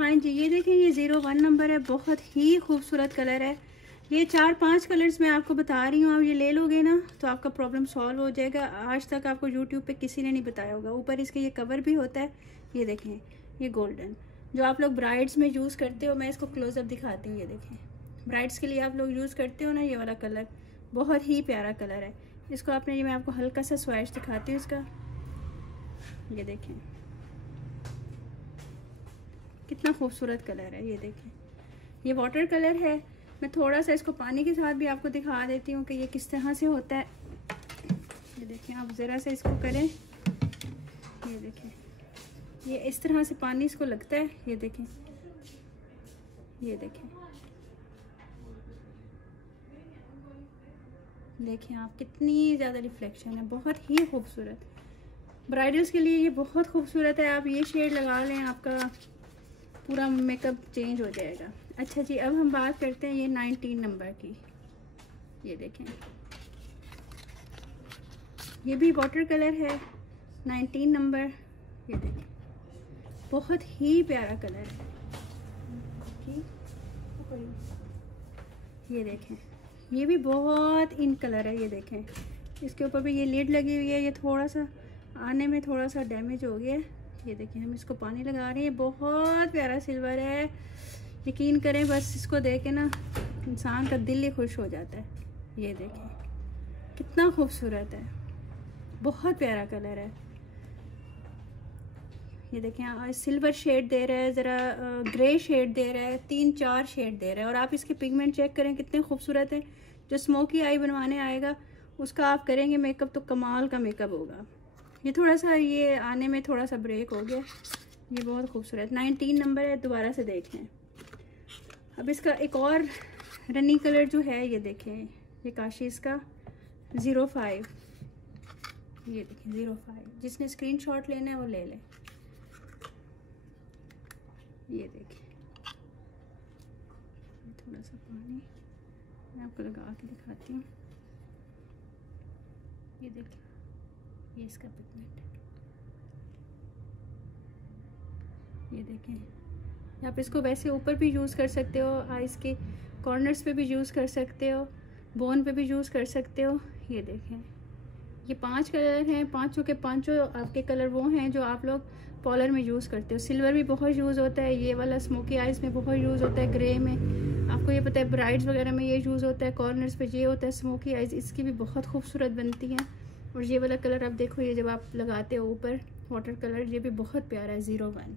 हाँ जी, ये देखें, ये 01 नंबर है, बहुत ही खूबसूरत कलर है। ये 4-5 कलर्स मैं आपको बता रही हूँ, आप ये ले लोगे ना तो आपका प्रॉब्लम सॉल्व हो जाएगा। आज तक आपको यूट्यूब पे किसी ने नहीं बताया होगा। ऊपर इसके ये कवर भी होता है। ये देखें, ये गोल्डन जो आप लोग ब्राइड्स में यूज़ करते हो, मैं इसको क्लोज़अप दिखाती हूँ। ये देखें, ब्राइड्स के लिए आप लोग यूज़ करते हो ना, ये वाला कलर बहुत ही प्यारा कलर है। इसको आपने, ये मैं आपको हल्का सा स्वैच दिखाती हूँ इसका। ये देखें कितना खूबसूरत कलर है। ये देखें, ये वाटर कलर है। मैं थोड़ा सा इसको पानी के साथ भी आपको दिखा देती हूँ कि ये किस तरह से होता है। ये देखें, आप ज़रा सा इसको करें, ये देखें, ये इस तरह से पानी इसको लगता है। ये देखें, ये देखें, देखें आप कितनी ज़्यादा रिफ्लेक्शन है, बहुत ही खूबसूरत। ब्राइडल्स के लिए ये बहुत खूबसूरत है। आप ये शेड लगा लें, आपका पूरा मेकअप चेंज हो जाएगा। अच्छा जी, अब हम बात करते हैं ये 19 नंबर की। ये देखें, ये भी वाटर कलर है, 19 नंबर। ये देखें, बहुत ही प्यारा कलर है। ये देखें, ये भी बहुत इन कलर है। ये देखें, इसके ऊपर भी ये लिड लगी हुई है। ये थोड़ा सा आने में थोड़ा सा डैमेज हो गया है। ये देखें, हम इसको पानी लगा रहे हैं। बहुत प्यारा सिल्वर है, यकीन करें, बस इसको देख के ना इंसान का दिल ही खुश हो जाता है। ये देखें कितना खूबसूरत है, बहुत प्यारा कलर है। ये देखें, सिल्वर शेड दे रहा है, ज़रा ग्रे शेड दे रहा है, 3-4 शेड दे रहा है। और आप इसके पिगमेंट चेक करें कितने खूबसूरत है। जो स्मोकी आई बनवाने आएगा उसका आप करेंगे मेकअप तो कमाल का मेकअप होगा। ये थोड़ा सा, ये आने में थोड़ा सा ब्रेक हो गया। ये बहुत खूबसूरत 19 नंबर है, दोबारा से देख लें। अब इसका एक और रनी कलर जो है, ये देखें, ये काशीज़ का 05। ये देखें 05, जिसने स्क्रीनशॉट लेना है वो ले लें। ये देखें, थोड़ा सा पानी मैं आपको लगा के दिखाती हूँ। ये देखें, ये इसका पिगमेंट है। ये देखें, आप इसको वैसे ऊपर भी यूज़ कर सकते हो, आइज़ के कॉर्नर्स पे भी यूज़ कर सकते हो, बोन पे भी यूज़ कर सकते हो। ये देखें, ये 5 कलर हैं, पांचों के पांचों आपके कलर वो हैं जो आप लोग पॉलर में यूज़ करते हो। सिल्वर भी बहुत यूज़ होता है, ये वाला स्मोकी आइज़ में बहुत यूज़ होता है, ग्रे में आपको ये पता है, ब्राइड्स वगैरह में ये यूज़ होता है, कॉर्नर्स पे ये होता है स्मोकी आइज़। इसकी भी बहुत खूबसूरत बनती हैं। और ये वाला कलर आप देखो, ये जब आप लगाते हो ऊपर वाटर कलर, ये भी बहुत प्यारा है, 01।